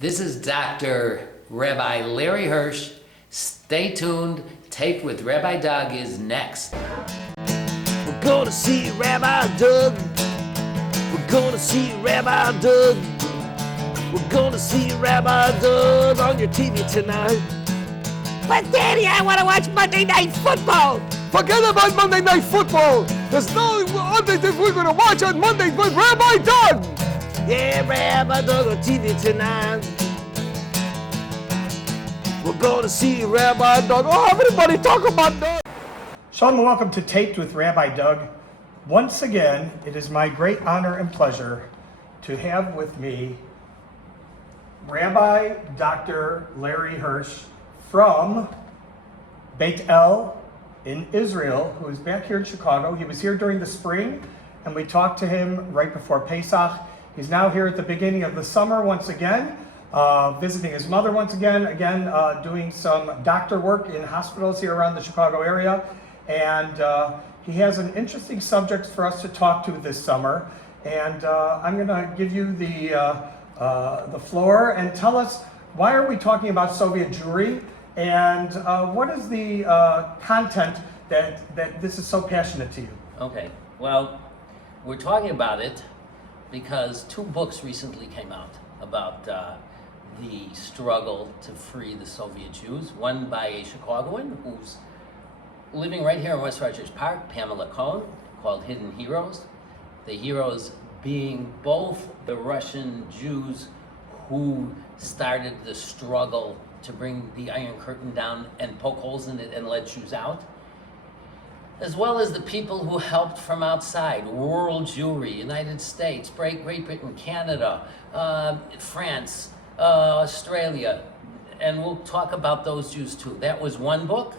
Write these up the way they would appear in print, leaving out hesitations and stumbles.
This is Dr. Rabbi Larry Hirsch. Stay tuned. Taped with Rabbi Doug is next. We're gonna see Rabbi Doug. We're gonna see Rabbi Doug. We're gonna see Rabbi Doug on your TV tonight. But Daddy, I want to watch Monday Night Football. Forget about Monday Night Football. There's no other thing we're going to watch on Monday but Rabbi Doug. Yeah, Rabbi Doug on TV tonight. We're going to see Rabbi Doug. Oh, everybody talk about Doug. Shalom and welcome to Taped with Rabbi Doug. Once again, it is my great honor and pleasure to have with me Rabbi Dr. Larry Hirsch from Beit El in Israel, who is back here in Chicago. He was here during the spring, and we talked to him right before Pesach. He's now here at the beginning of the summer once again, visiting his mother once again, doing some doctor work in hospitals here around the Chicago area. And he has an interesting subject for us to talk to this summer. And I'm going to give you the floor and tell us, why are we talking about Soviet Jewry? And what is the content that this is so passionate to you? Okay, well, we're talking about it because two books recently came out about the struggle to free the Soviet Jews. One by a Chicagoan who's living right here in West Rogers Park, Pamela Cohn, called Hidden Heroes. The heroes being both the Russian Jews who started the struggle to bring the Iron Curtain down and poke holes in it and let Jews out, as well as the people who helped from outside, world Jewry, United States, Great Britain, Canada, France, Australia, and we'll talk about those Jews too. That was one book.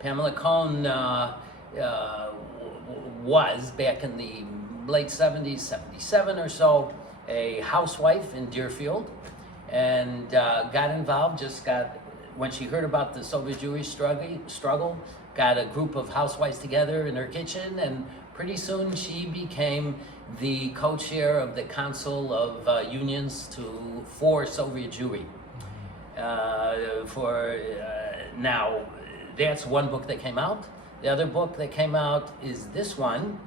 Pamela Cohn was, back in the late 70s, 77 or so, a housewife in Deerfield, and got involved, when she heard about the Soviet Jewry struggle, got a group of housewives together in her kitchen, and pretty soon she became the co-chair of the Council of Unions for Soviet Jewry. Now, that's one book that came out. The other book that came out is this one.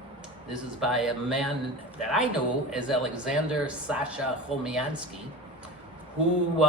This is by a man that I know as Alexander Sasha Chomiansky, who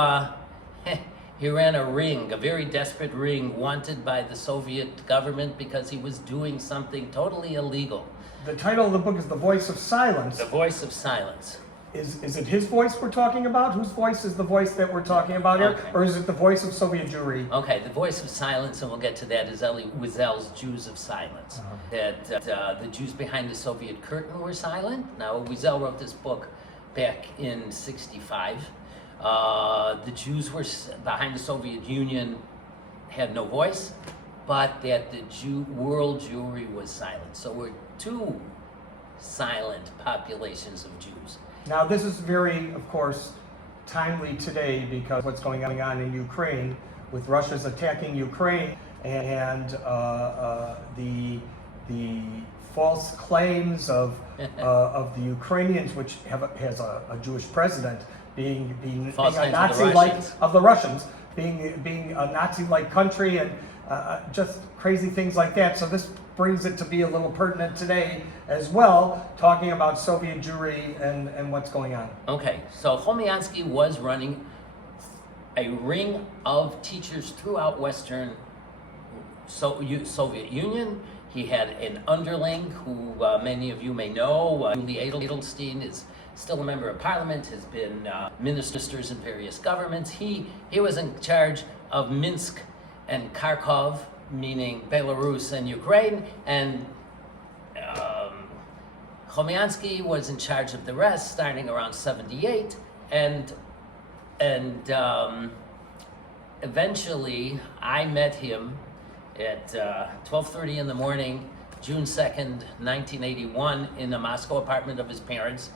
he ran a ring, a very desperate ring, wanted by the Soviet government because he was doing something totally illegal. The title of the book is The Voice of Silence. The Voice of Silence. Is it his voice we're talking about? Whose voice is the voice that we're talking about here? Okay. Or is it the voice of Soviet Jewry? Okay, The Voice of Silence, and we'll get to that, is Elie Wiesel's Jews of Silence. That the Jews behind the Soviet curtain were silent. Now, Wiesel wrote this book back in '65. The Jews were behind the Soviet Union had no voice, but that the world Jewry was silent. So we're two silent populations of Jews. Now, this is very, of course, timely today because what's going on in Ukraine, with Russia's attacking Ukraine, and the false claims of the Ukrainians, which has a Jewish president, being a Nazi-like of the Russians, being a Nazi-like country, and just crazy things like that. So this brings it to be a little pertinent today as well, talking about Soviet Jewry and what's going on. Okay, so Chomiansky was running a ring of teachers throughout Western Soviet Union. He had an underling who many of you may know, Julie Edelstein, is still a member of parliament, has been ministers in various governments. He was in charge of Minsk and Kharkov, meaning Belarus and Ukraine, and Chomiansky was in charge of the rest starting around 78, and eventually I met him at 12:30 in the morning, June 2nd, 1981, in the Moscow apartment of his parents.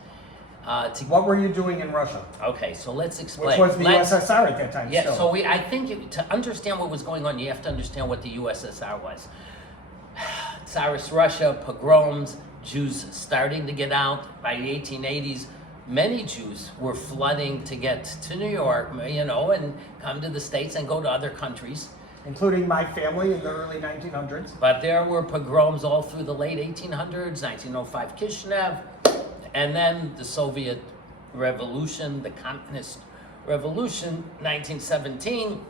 What were you doing in Russia? Okay, so let's explain. Which was the USSR at that time. Yeah, still. so I think to understand what was going on, you have to understand what the USSR was. Tsarist Russia, pogroms, Jews starting to get out. By the 1880s, many Jews were flooding to get to New York, and come to the States and go to other countries. Including my family in the early 1900s. But there were pogroms all through the late 1800s, 1905 Kishinev, and then the Soviet Revolution, the Communist Revolution, 1917.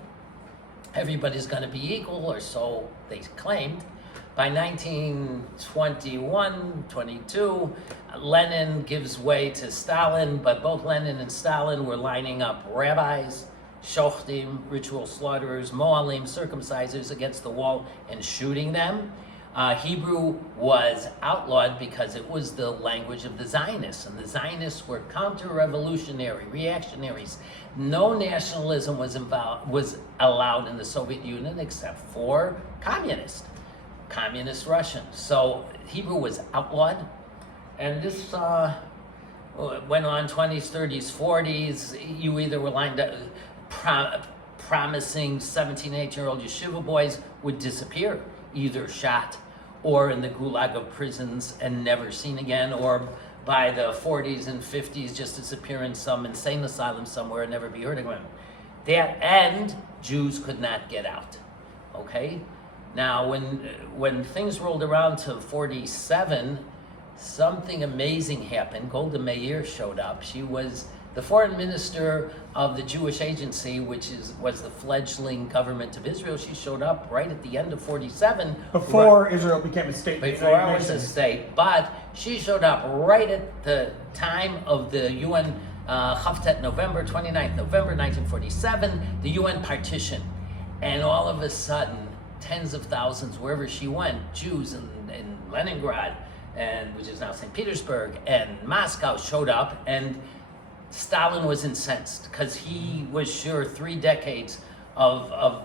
Everybody's going to be equal, or so they claimed. By 1921, 22, Lenin gives way to Stalin, but both Lenin and Stalin were lining up rabbis, shochtim, ritual slaughterers, moalim, circumcisers against the wall and shooting them. Hebrew was outlawed because it was the language of the Zionists, and the Zionists were counter-revolutionary, reactionaries. No nationalism was allowed in the Soviet Union except for communist Russian. So Hebrew was outlawed, and this went on 20s, 30s, 40s. You either were lined up, promising 17, 18-year-old yeshiva boys would disappear, either shot or in the gulag of prisons and never seen again, or by the 40s and 50s just disappear in some insane asylum somewhere and never be heard again. That end, Jews could not get out. Okay? Now, when things rolled around to 47, something amazing happened. Golda Meir showed up. She was the foreign minister of the Jewish Agency, which was the fledgling government of Israel. She showed up right at the end of 47. Before Israel became a state. Before it was a state. But she showed up right at the time of the UN Chavtet November, 29th November 1947, the UN partition. And all of a sudden, tens of thousands, wherever she went, Jews in Leningrad, and which is now St. Petersburg, and Moscow showed up, and Stalin was incensed because he was sure 3 decades of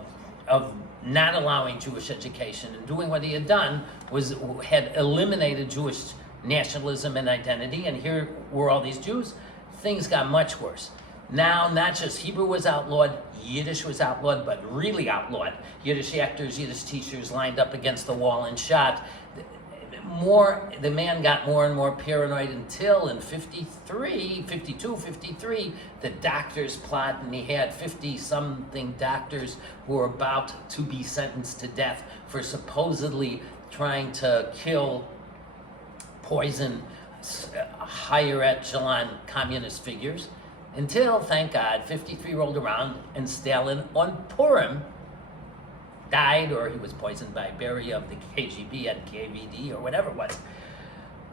not allowing Jewish education and doing what he had done had eliminated Jewish nationalism and identity, and here were all these Jews. Things got much worse. Now, not just Hebrew was outlawed, Yiddish was outlawed, but really outlawed. Yiddish actors, Yiddish teachers lined up against the wall and shot. The man got more and more paranoid until in 52, 53, the doctors plot, and he had 50-something doctors who were about to be sentenced to death for supposedly trying to poison higher echelon communist figures. Until, thank God, 53 rolled around and Stalin on Purim died, or he was poisoned by Beria of the KGB and KVD or whatever it was.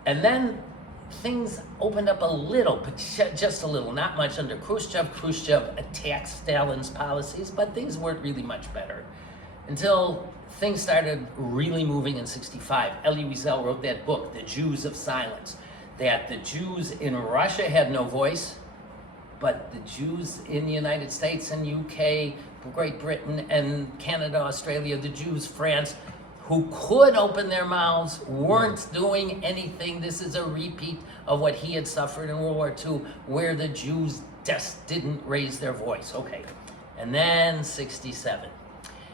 And then things opened up a little, but just a little, not much under Khrushchev. Khrushchev attacked Stalin's policies, but things weren't really much better until things started really moving in 65. Elie Wiesel wrote that book, The Jews of Silence, that the Jews in Russia had no voice, but the Jews in the United States and UK, Great Britain and Canada, Australia, the Jews, France, who could open their mouths, weren't doing anything. This is a repeat of what he had suffered in World War II, where the Jews just didn't raise their voice. Okay, and then 67.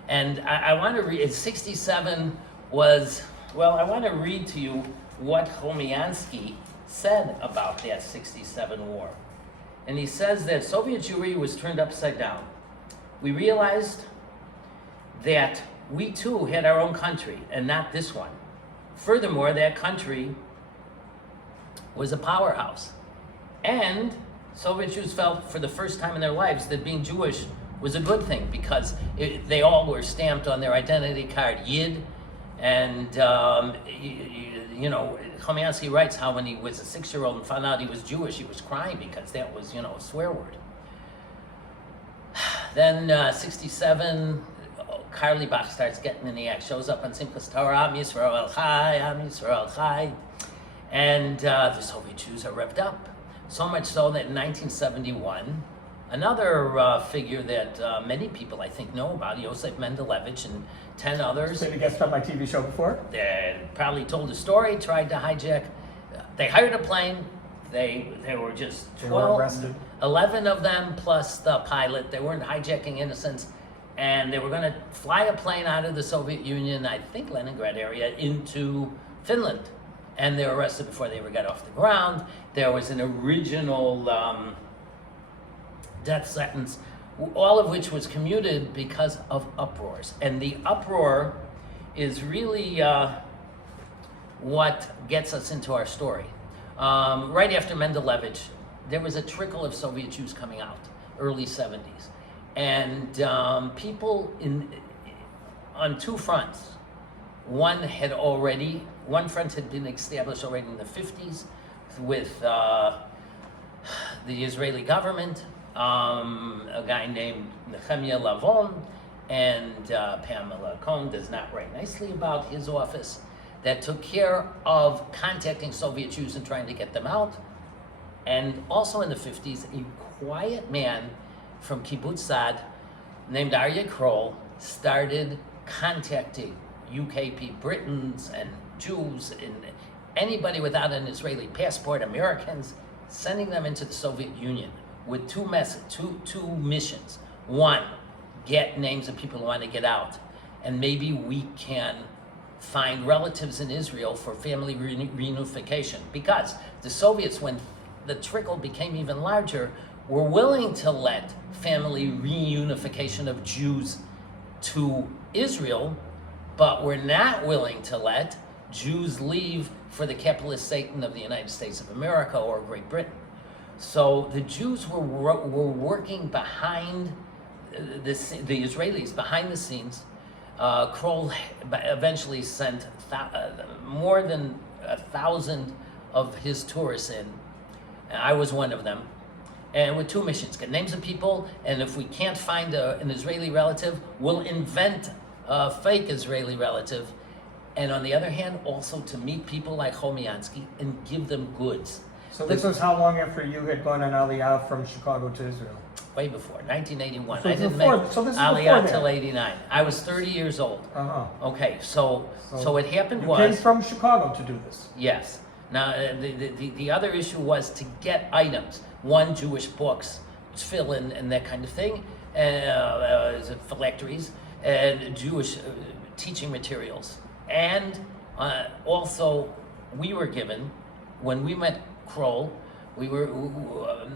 And I want to read, 67 was, I want to read to you what Chomiansky said about that 67 war. And he says that Soviet Jewry was turned upside down. We realized that we too had our own country and not this one. Furthermore, that country was a powerhouse. And Soviet Jews felt for the first time in their lives that being Jewish was a good thing, because they all were stamped on their identity card Yid. And, Chomiansky writes how when he was a 6-year-old and found out he was Jewish, he was crying because that was, a swear word. Then 67, Karlibach starts getting in the act, shows up on Simchas Torah, Am Yisrael Chai, Am Yisrael Chai, and the Soviet Jews are revved up. So much so that in 1971, another figure that many people I think know about, Yosef Mendelevich and 10 others. Been a guest on my TV show before? They probably told a story, tried to hijack. They hired a plane. They were just 12, They were arrested. 11 of them plus the pilot. They weren't hijacking innocents. And they were going to fly a plane out of the Soviet Union, I think Leningrad area, into Finland. and they were arrested before they ever got off the ground. There was an original death sentence, all of which was commuted because of uproars. And the uproar is really what gets us into our story. Right after Mendelevich, there was a trickle of Soviet Jews coming out, early 70s. And people on two fronts. One front had been established already in the 50s with the Israeli government, a guy named Nehemiah Lavon, and Pamela Cohn does not write nicely about his office, that took care of contacting Soviet Jews and trying to get them out. And also in the 50s, a quiet man from Kibbutz Sad named Aryeh Kroll started contacting UK Britons and Jews and anybody without an Israeli passport, Americans, sending them into the Soviet Union with two missions. One, get names of people who want to get out, and maybe we can find relatives in Israel for family reunification. Because the Soviets, when the trickle became even larger, were willing to let family reunification of Jews to Israel, but were not willing to let Jews leave for the capitalist Satan of the United States of America or Great Britain. So the Jews were working behind the Israelis, behind the scenes. Kroll eventually sent more than 1,000 of his tourists in. I was one of them. And with two missions: get names of people, and if we can't find an Israeli relative, we'll invent a fake Israeli relative. And on the other hand, also to meet people like Chomiansky and give them goods. So this was how long after you had gone on Aliyah from Chicago to Israel? Way before, 1981. So I didn't before- make so this is Aliyah before till that. 89. I was 30 years old. Uh-huh. Okay, so what happened You was... came from Chicago to do this. Yes. Now, the other issue was to get items. One, Jewish books, tefillin and that kind of thing, phylacteries, and Jewish teaching materials. And also, we were given, when we met Kroll,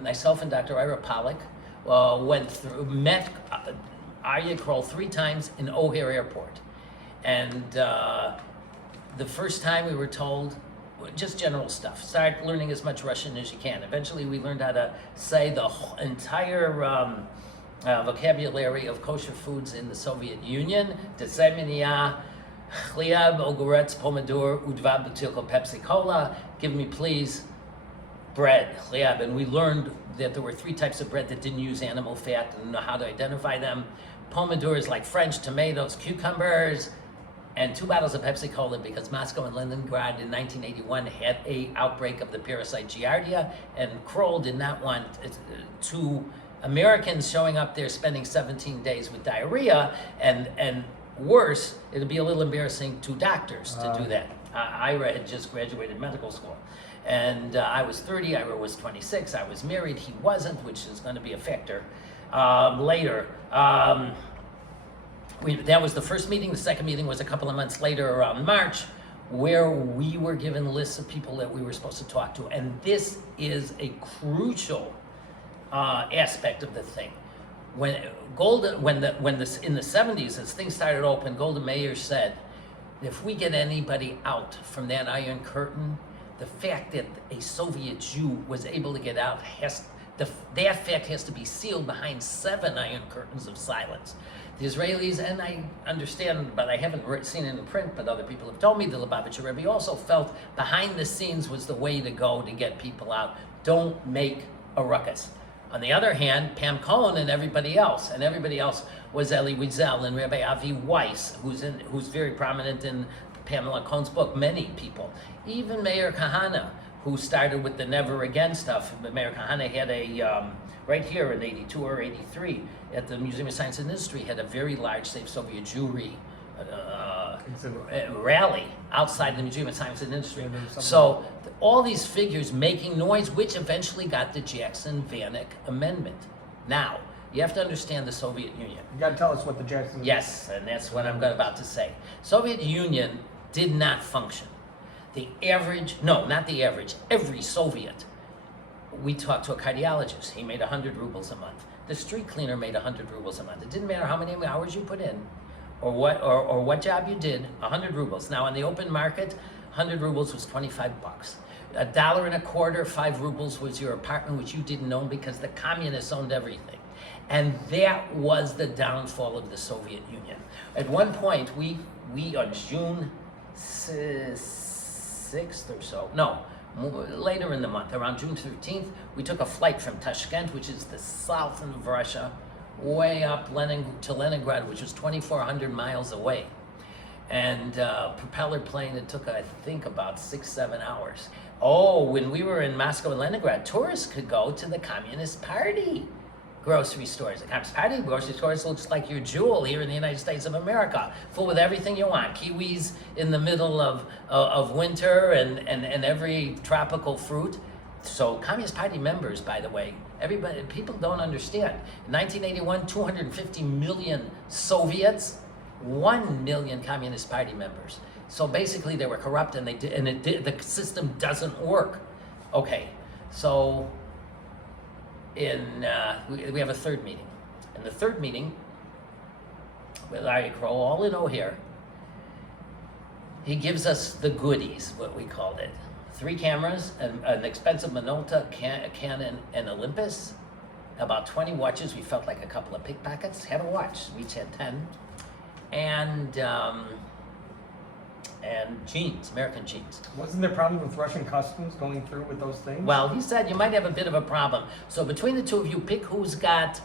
myself and Dr. Ira Pollack met Aryeh Kroll 3 times in O'Hare Airport. And the first time we were told, just general stuff. Start learning as much Russian as you can. Eventually, we learned how to say the entire vocabulary of kosher foods in the Soviet Union. Tsemenia, chliab, ogorets, pomidor, udva, butilko, Pepsi Cola. Give me, please, bread, chliab. And we learned that there were 3 types of bread that didn't use animal fat and know how to identify them. Pomidors like French, tomatoes, cucumbers, and 2 bottles of Pepsi Cola, because Moscow and Leningrad in 1981 had a outbreak of the parasite Giardia, and Kroll did not want 2 Americans showing up there spending 17 days with diarrhea, and worse, it'd be a little embarrassing to doctors to do that. Ira had just graduated medical school, and I was 30, Ira was 26, I was married, he wasn't, which is going to be a factor later. That was the first meeting. The second meeting was a couple of months later, around March, where we were given lists of people that we were supposed to talk to. And this is a crucial aspect of the thing. In the 70s, as things started open, Golda Meir said, if we get anybody out from that Iron Curtain, the fact that a Soviet Jew was able to get out that fact has to be sealed behind 7 Iron Curtains of silence. The Israelis, and I understand, but I haven't seen it in print, but other people have told me, the Lubavitcher Rebbe also felt behind the scenes was the way to go to get people out. Don't make a ruckus. On the other hand, Pam Cohen and everybody else was Elie Wiesel and Rabbi Avi Weiss, who's very prominent in Pamela Cohen's book, many people. Even Meir Kahane, who started with the Never Again stuff. Meir Kahane had right here in 82 or 83, at the Museum of Science and Industry, had a very large Save Soviet Jewry rally outside the Museum of Science and Industry. So all these figures making noise, which eventually got the Jackson-Vanik Amendment. Now, you have to understand the Soviet Union. You got to tell us what the Jackson... Yes, and that's what I'm about to say. Soviet Union did not function. The average, no, not the average, every Soviet. We talked to a cardiologist. He made 100 rubles a month. The street cleaner made 100 rubles a month. It didn't matter how many hours you put in or what job you did, 100 rubles. Now, in the open market, 100 rubles was 25 bucks. $1.25, 5 rubles was your apartment, which you didn't own because the communists owned everything. And that was the downfall of the Soviet Union. At one point, we on June 6th or so, no, later in the month, around June 13th, we took a flight from Tashkent, which is the south of Russia, way up to Leningrad, which was 2,400 miles away. And propeller plane, it took, I think, about 6-7 hours. Oh, when we were in Moscow and Leningrad, tourists could go to the Communist Party grocery stores. The Communist Party grocery stores looks like your Jewel here in the United States of America, full with everything you want. Kiwis in the middle of winter and every tropical fruit. So Communist Party members, by the way, people don't understand. In 1981, 250 million Soviets, 1 million Communist Party members. So basically they were corrupt and the system doesn't work. Okay, so we have a third meeting. In the third meeting, with Larry Crow, all in O'Hare, he gives us the goodies, what we called it. 3 cameras, an expensive Minolta, Canon, and Olympus, about 20 watches. We felt like a couple of pickpockets. Had a watch. We each had 10. And jeans, American jeans. Wasn't there a problem with Russian customs going through with those things? Well, he said you might have a bit of a problem. So between the two of you, pick who's got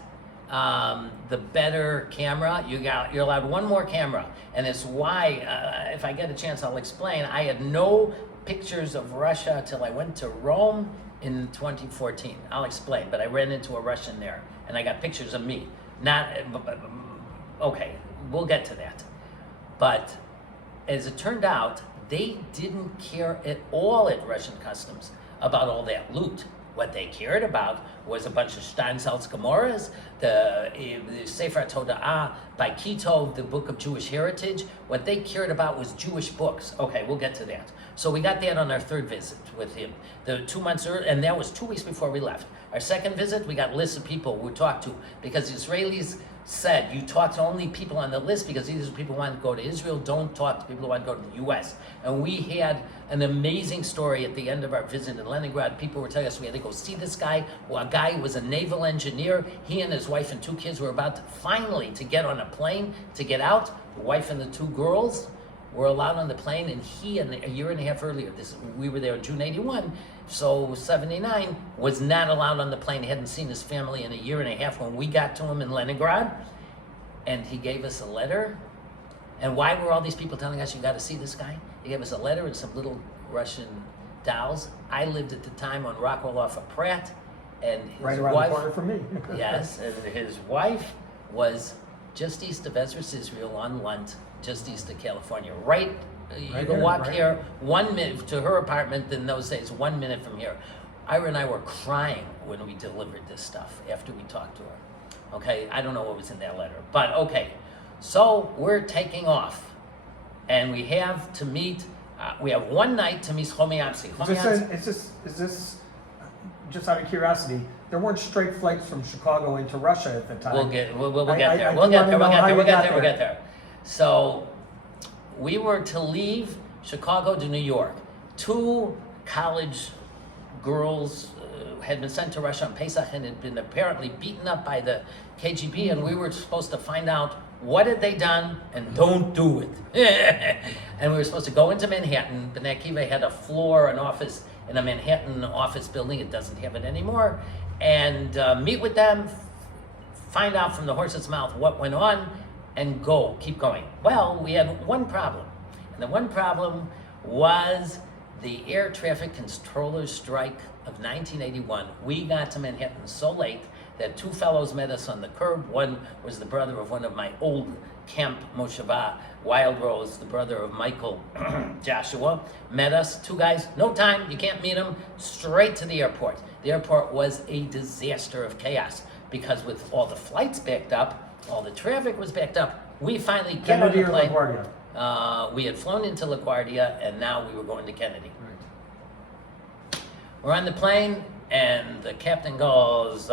the better camera. You're allowed 1 more camera, and it's why, if I get a chance, I'll explain. I had no pictures of Russia till I went to Rome in 2014. I'll explain, but I ran into a Russian there, and I got pictures of me. Okay, we'll get to that. But as it turned out, they didn't care at all at Russian customs about all that loot. What they cared about was a bunch of Steinsaltz Gemorahs, the Sefer Toda'ah by Kitov, the Book of Jewish Heritage. What they cared about was Jewish books. Okay, we'll get to that. So we got that on our third visit with him. The 2 months earlier, and that was 2 weeks before we left. Our second visit, we got lists of people we talked to because the Israelis said you talk to only people on the list because these are people who want to go to Israel. Don't talk to people who want to go to the U.S. And we had an amazing story at the end of our visit in Leningrad. People were telling us we had to go see this guy. Well, a guy who was a naval engineer. He and his wife and 2 kids were about to finally to get on a plane to get out. The wife and the 2 girls were allowed on the plane, and he, and a year and a half earlier, we were there in June 81, so 79, was not allowed on the plane. He hadn't seen his family in a year and a half when we got to him in Leningrad, and he gave us a letter. And why were all these people telling us you got to see this guy? He gave us a letter and some little Russian dolls. I lived at the time on Rockwell off of Pratt, and his right around wife, the corner from me. yes, and his wife was just east of Ezras, Israel, on Lunt, just east of California. Right, you Right can here, walk right here 1 minute to her apartment. In those days, 1 minute from here. Ira and I were crying when we delivered this stuff after we talked to her. Okay, I don't know what was in that letter, but okay. So we're taking off, and we have to meet. We have 1 night to meet Chomiatsi. Is this just out of curiosity? There weren't straight flights from Chicago into Russia at the time. We'll get there. We'll I get there. do We'll get wanna there. know how you got We'll get there. there. So we were to leave Chicago to New York. 2 college girls had been sent to Russia on Pesach and had been apparently beaten up by the KGB, and we were supposed to find out what had they done and don't do it. And we were supposed to go into Manhattan. B'nai Akiva had an office in a Manhattan office building. It doesn't have it anymore. And meet with them, find out from the horse's mouth what went on, and keep going. Well, we had 1 problem. And the 1 problem was the air traffic controllers strike of 1981. We got to Manhattan so late that 2 fellows met us on the curb. One was the brother of one of my old camp Mosheva, Wild Rose, the brother of Michael Joshua, met us. 2 guys, no time, you can't meet them, straight to the airport. The airport was a disaster of chaos because with all the flights backed up, all the traffic was backed up. We finally get on Kennedy the or plane. LaGuardia? We had flown into LaGuardia, and now we were going to Kennedy. We're on the plane, and the captain goes,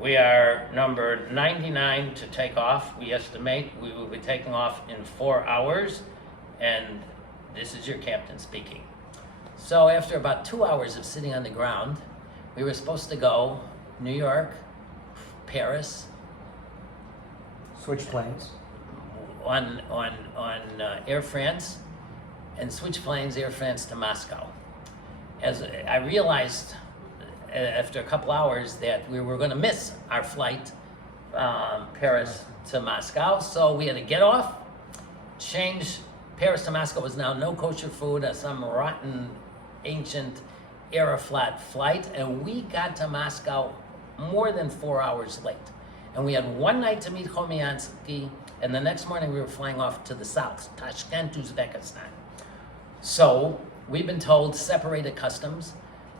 we are number 99 to take off. We estimate we will be taking off in 4 hours, and this is your captain speaking. So after about 2 hours of sitting on the ground, we were supposed to go New York, Paris, Switch planes. on Air France, and switch planes Air France to Moscow. As I realized after a couple hours that we were going to miss our flight Paris to Moscow, so we had to get off, change. Paris to Moscow was now no kosher food, some rotten, ancient Aeroflot flight, and we got to Moscow more than 4 hours late. And we had one night to meet Khomeini, and the next morning we were flying off to the south, Tashkent, Uzbekistan. So we've been told separated customs,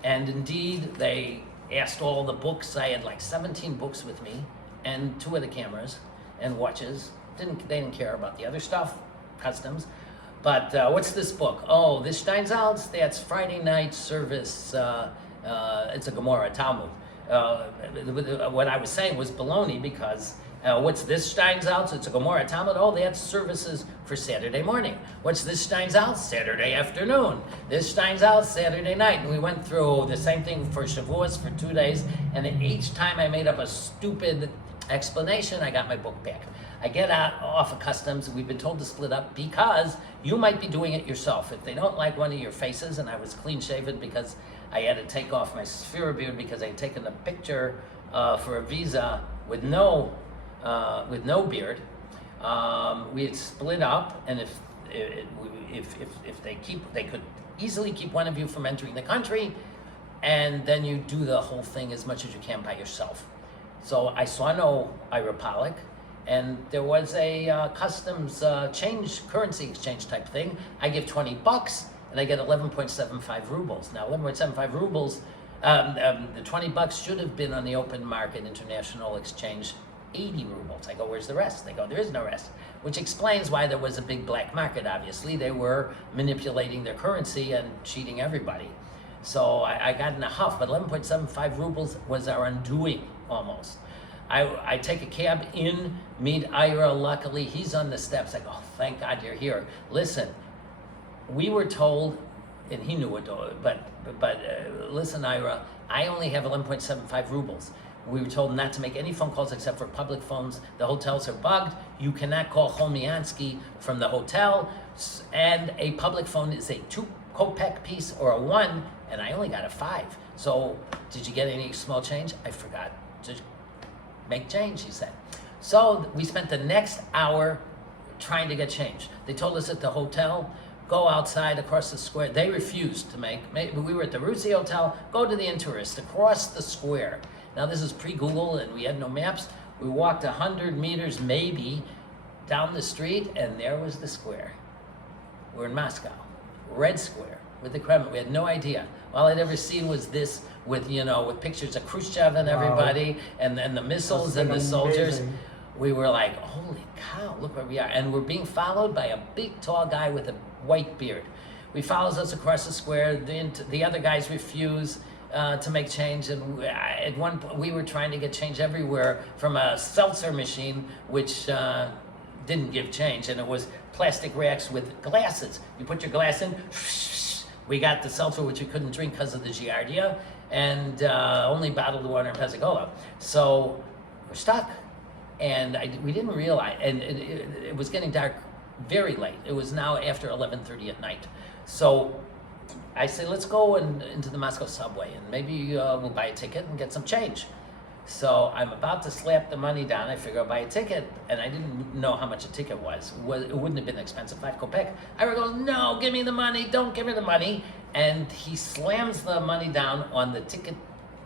and indeed they asked all the books. I had like 17 books with me, and 2 of the cameras and watches. They didn't care about the other stuff, customs. But what's this book? Oh, this Steinsaltz, that's Friday night service. It's a Gemara, Talmud. What I was saying was baloney, because what's this Steinsaltz? It's a Gemara, Talmud. Oh, that's services for Saturday morning. What's this Steinsaltz? Saturday afternoon. This Steinsaltz, Saturday night. And we went through the same thing for Shavuos for 2 days, and each time I made up a stupid explanation, I got my book back. I get out off of customs. We've been told to split up because you might be doing it yourself. If they don't like one of your faces, and I was clean shaven because I had to take off my sphere beard because I had taken a picture for a visa with no beard. We had split up, and if they could easily keep one of you from entering the country, and then you do the whole thing as much as you can by yourself. So I saw no Ira Pollock, and there was a customs currency exchange type thing. I give $20, and I get 11.75 rubles. Now, 11.75 rubles, the $20 should have been on the open market international exchange, 80 rubles. I go, where's the rest? They go, there is no rest, which explains why there was a big black market. Obviously, they were manipulating their currency and cheating everybody. So I got in a huff, but 11.75 rubles was our undoing, almost. I take a cab in, meet Ira. Luckily, he's on the steps. I go, oh, thank God you're here. Listen, we were told, and he knew it, but listen, Ira, I only have 11.75 rubles. We were told not to make any phone calls except for public phones. The hotels are bugged. You cannot call Khomeini from the hotel, and a public phone is a 2 kopek piece or a 1, and I only got a 5. So, did you get any small change? I forgot to make change, he said. So we spent the next hour trying to get change. They told us at the hotel, go outside across the square. They refused to we were at the Ruzi Hotel, go to the Intourist, across the square. Now this is pre-Google and we had no maps. We walked 100 meters maybe down the street, and there was the square. We're in Moscow, Red Square with the Kremlin. We had no idea. All I'd ever seen was this with pictures of Khrushchev and everybody, and the missiles and the soldiers. We were like, holy cow, look where we are. And we're being followed by a big, tall guy with a white beard. He follows us across the square. The other guys refuse to make change. And at one point, we were trying to get change everywhere from a seltzer machine, which didn't give change. And it was plastic racks with glasses. You put your glass in, we got the seltzer, which we couldn't drink because of the Giardia, and only bottled water and Pezzicola. So we're stuck. And we didn't realize, and it was getting dark very late. It was now after 11:30 at night. So I said, let's go into the Moscow subway, and maybe we'll buy a ticket and get some change. So I'm about to slap the money down. I figure I'll buy a ticket, and I didn't know how much a ticket was. It wouldn't have been expensive, 5 kopek. Ira goes, no, give me the money, don't give me the money. And he slams the money down on the ticket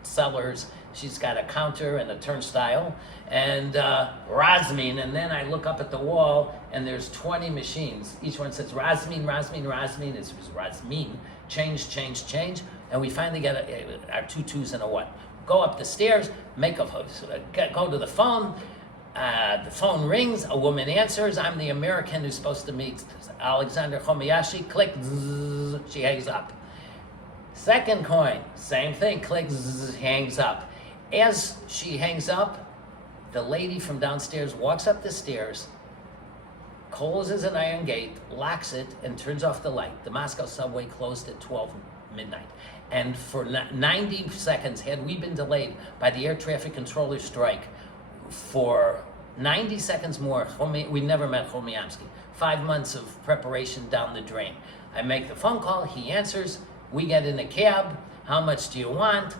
sellers. She's got a counter and a turnstile, and Razmin, and then I look up at the wall, and there's 20 machines. Each one says Razmin, Razmin, Razmin. It was Razmin, change, change, change. And we finally get our 2 2s and a 1. Go up the stairs, go to the phone. The phone rings, a woman answers. I'm the American who's supposed to meet Alexander Komiyashi. Click, zzz, she hangs up. Second coin, same thing, click, zzz, hangs up. As she hangs up, the lady from downstairs walks up the stairs, closes an iron gate, locks it, and turns off the light. The Moscow subway closed at 12 midnight. And for 90 seconds, had we been delayed by the air traffic controller strike, for 90 seconds more, we never met Chomyamsky. 5 months of preparation down the drain. I make the phone call, he answers, we get in a cab, how much do you want?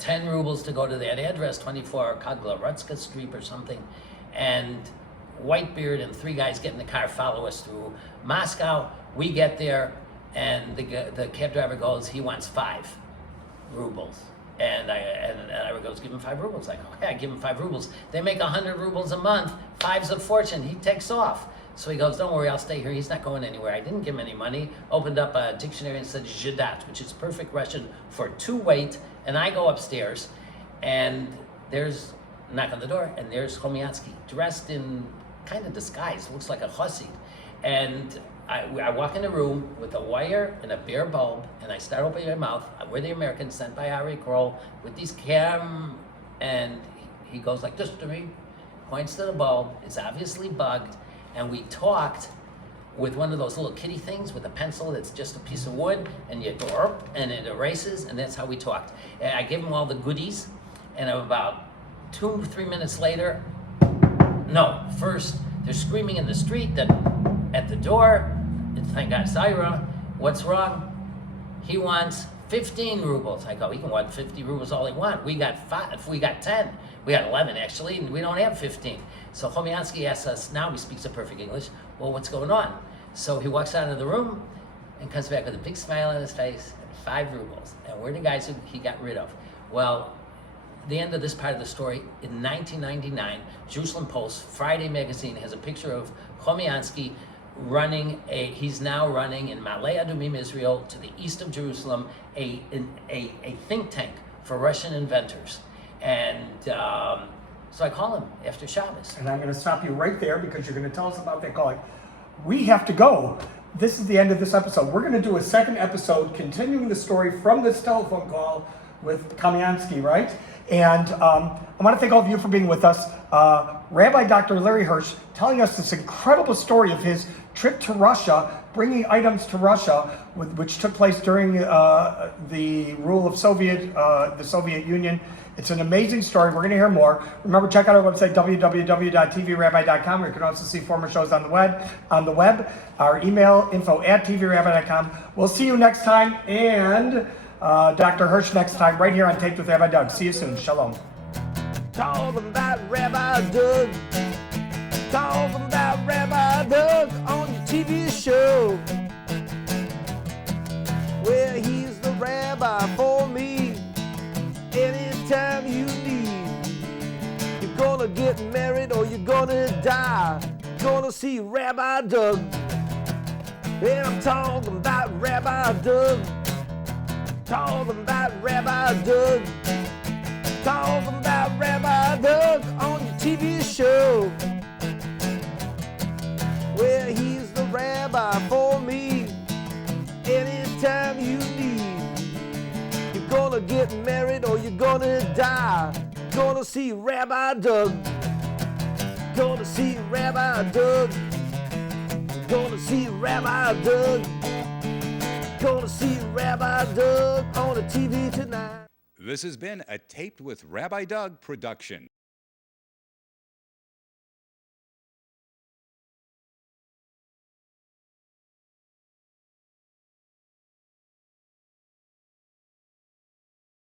10 rubles to go to that address, 24 Kaglarutska Street or something. And Whitebeard and 3 guys get in the car, follow us through Moscow. We get there, and the cab driver goes, he wants 5 rubles. And I goes, give him 5 rubles. I go, yeah, give him 5 rubles. They make 100 rubles a month. 5's a fortune. He takes off. So he goes, don't worry, I'll stay here. He's not going anywhere. I didn't give him any money. Opened up a dictionary and said zhadat, which is perfect Russian for to wait. And I go upstairs, and there's a knock on the door, and there's Chomyansky, dressed in kind of disguise, looks like a chassid. And I walk in the room with a wire and a bare bulb, and I start opening my mouth. We're the Americans sent by Harry Kroll with these and he goes like this to me, points to the bulb. It's obviously bugged, and we talked with one of those little kitty things with a pencil that's just a piece of wood, and you go, and it erases, and that's how we talked. And I give him all the goodies, and about 2-3 minutes later, no, first they're screaming in the street, then at the door, thank God, Zaira, what's wrong? He wants 15 rubles. I go, he can want 50 rubles all he wants. We got 5, we got 10, we got 11 actually, and we don't have 15. So Chomyansky asks us, now he speaks a perfect English, well, what's going on? So he walks out of the room and comes back with a big smile on his face and 5 rubles. And we're the guys who he got rid of. Well, the end of this part of the story, in 1999, Jerusalem Post, Friday magazine, has a picture of Chomyansky he's now running in Ma'ale Adumim, Israel, to the east of Jerusalem, a think tank for Russian inventors. And so I call him after Shabbos. And I'm going to stop you right there because you're going to tell us about that calling. We have to go. This is the end of this episode. We're going to do a second episode continuing the story from this telephone call with Chomyansky, right? And I want to thank all of you for being with us. Rabbi Dr. Larry Hirsch telling us this incredible story of his trip to Russia, bringing items to Russia, which took place during the rule of the Soviet Union. It's an amazing story. We're going to hear more. Remember, check out our website, www.tvrabbi.com, where you can also see former shows on the web. Our email, info@tvrabbi.com. We'll see you next time, and Dr. Hirsch next time, right here on Taped with Rabbi Doug. See you soon. Shalom. Talking about Rabbi Doug. Talking about Rabbi Doug on your TV show. Well, he's the rabbi for me. Anytime you need. You're gonna get married or you're gonna die. Gonna see Rabbi Doug. And I'm talking about Rabbi Doug. Talking about Rabbi Doug. Talking about Rabbi Doug on your TV show. Well, he's the rabbi for me. Anytime you need. You're gonna get married or you're gonna die. Gonna see Rabbi Doug. Gonna see Rabbi Doug. Gonna see Rabbi Doug. Gonna see Rabbi Doug on the TV tonight. This has been a Taped with Rabbi Doug production.